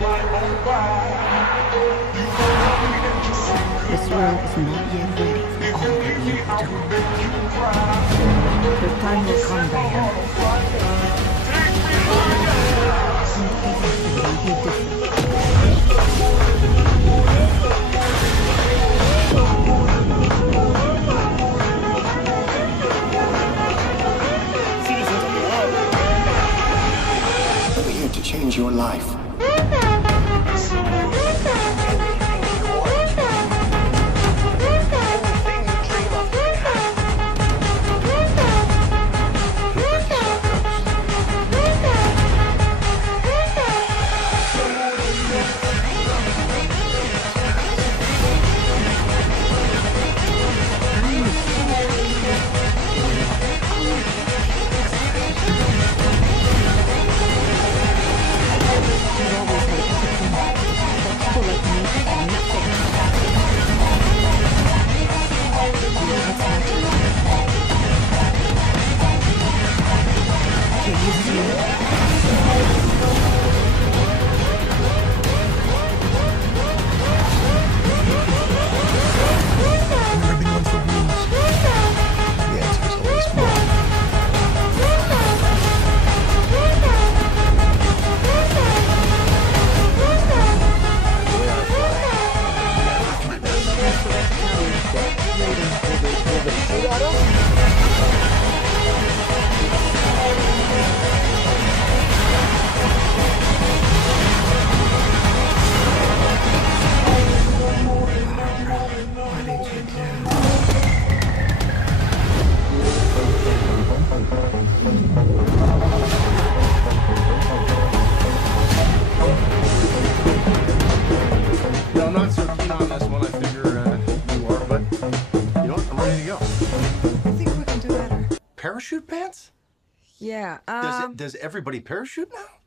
This world is not yet ready for all that you have done. The time will come, Diana. Everything will be different. We're here to change your life. I'm not so keen on this one. I figure you are, but you know what? I'm ready to go. I think we can do better. Parachute pants? Yeah, Does everybody parachute now?